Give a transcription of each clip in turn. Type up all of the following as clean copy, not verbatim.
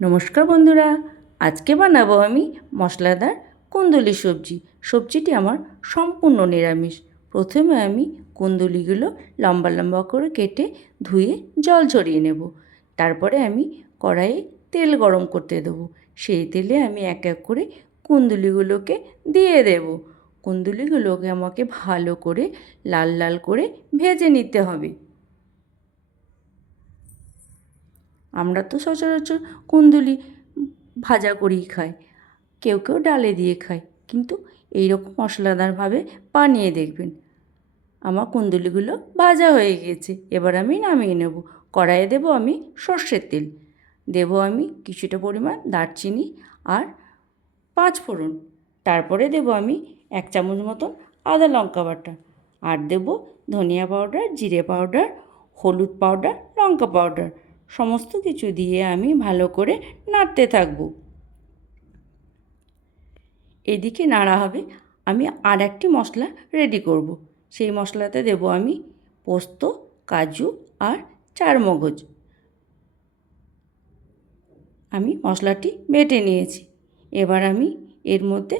নমস্কার বন্ধুরা, আজকে বানাবো আমি মশলাদার কুন্দুলি সবজি। সবজিটি আমার সম্পূর্ণ নিরামিষ। প্রথমে আমি কুন্দুলিগুলো লম্বা লম্বা করে কেটে ধুয়ে জল ঝরিয়ে নেব। তারপরে আমি কড়াইয়ে তেল গরম করতে দেবো। সেই তেলে আমি এক এক করে কুন্দুলিগুলোকে দিয়ে দেব। কুন্দুলিগুলোকে আমাকে ভালো করে লাল লাল করে ভেজে নিতে হবে। আমরা তো সচরাচর কুন্দুলি ভাজা করেই খাই, কেউ কেউ ডালে দিয়ে খায়, কিন্তু এইরকম মশলাদারভাবে বানিয়ে দেখবেন। আমার কুন্দুলিগুলো ভাজা হয়ে গেছে, এবার আমি নামিয়ে নেব। কড়াইয়ে দেবো আমি সর্ষের তেল, দেবো আমি কিছুটা পরিমাণ দারচিনি আর 5 ফোড়ন। তারপরে দেবো আমি 1 চামচ মতন আদা লঙ্কা বাটা, আর দেবো ধনিয়া পাউডার, জিরে পাউডার, হলুদ পাউডার, লঙ্কা পাউডার। সমস্ত কিছু দিয়ে আমি ভালো করে নাড়তে থাকবো। এদিকে নাড়া হবে, আমি আর একটি মশলা রেডি করব। সেই মশলাতে দেবো আমি পোস্ত, কাজু আর চারমগজ। আমি মশলাটি বেটে নিয়েছি। এবার আমি এর মধ্যে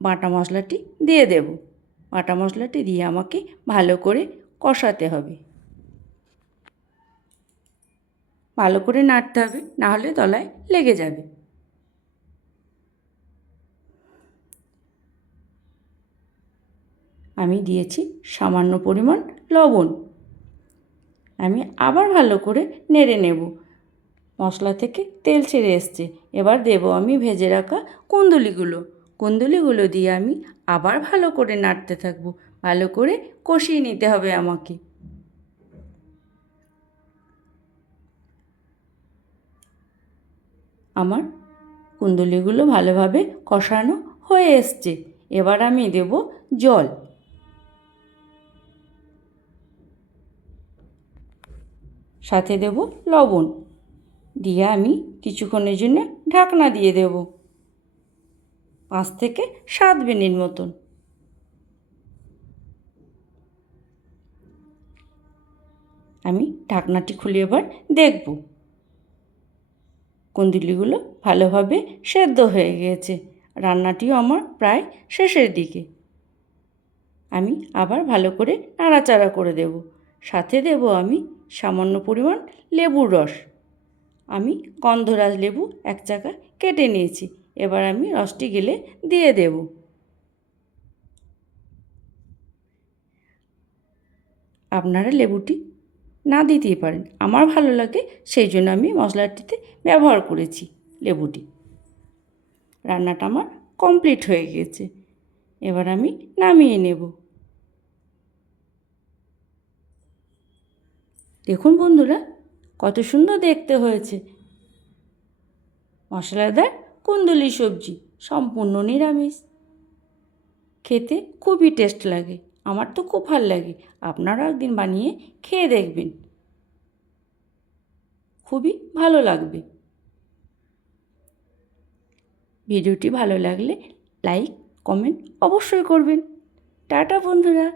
বাটা মশলাটি দিয়ে দেব। বাটা মশলাটি দিয়ে আমাকে ভালো করে কষাতে হবে, ভালো করে নাড়তে হবে, না হলে তলায় লেগে যাবে। আমি দিয়েছি সামান্য পরিমাণ লবণ। আমি আবার ভালো করে নেড়ে নেব। মশলা থেকে তেল ছেড়ে এসছে। এবার দেব আমি ভেজে রাখা কুন্দুলিগুলো দিয়ে আমি আবার ভালো করে নাড়তে থাকবো। ভালো করে কষিয়ে নিতে হবে আমাকে। আমার কুন্দুলিগুলো ভালোভাবে কষানো হয়ে এসছে। এবার আমি দেব জল, সাথে দেব লবণ, দিয়ে আমি কিছুক্ষণের জন্য ঢাকনা দিয়ে দেব 5 থেকে 7 মিনিট মতন। আমি ঢাকনাটি খুলে এবার দেখব কুন্দুলিগুলো ভালোভাবে সেদ্ধ হয়ে গিয়েছে। রান্নাটিও আমার প্রায় শেষের দিকে। আমি আবার ভালো করে নাড়াচাড়া করে দেব। সাথে দেব আমি সামান্য পরিমাণ লেবুর রস। আমি গন্ধরাজ লেবু 1 চাকা কেটে নিয়েছি। এবার আমি রসটি গেলে দিয়ে দেব। আপনারা লেবুটি না দিতেই পারেন, আমার ভালো লাগে সেই জন্য আমি মশলাটিতে ব্যবহার করেছি লেবুটি। রান্নাটা আমার কমপ্লিট হয়ে গিয়েছে। এবার আমি নামিয়ে নেব। দেখুন বন্ধুরা, কত সুন্দর দেখতে হয়েছে। মশলাদার কুন্দুলি সবজি, সম্পূর্ণ নিরামিষ, খেতে খুবই টেস্ট লাগে। আমার তো খুব ভালো লাগে। আপনারাও একদিন বানিয়ে খেয়ে দেখবেন, খুবই ভালো লাগবে। ভিডিওটি ভালো লাগলে লাইক কমেন্ট অবশ্যই করবেন। টাটা বন্ধুরা।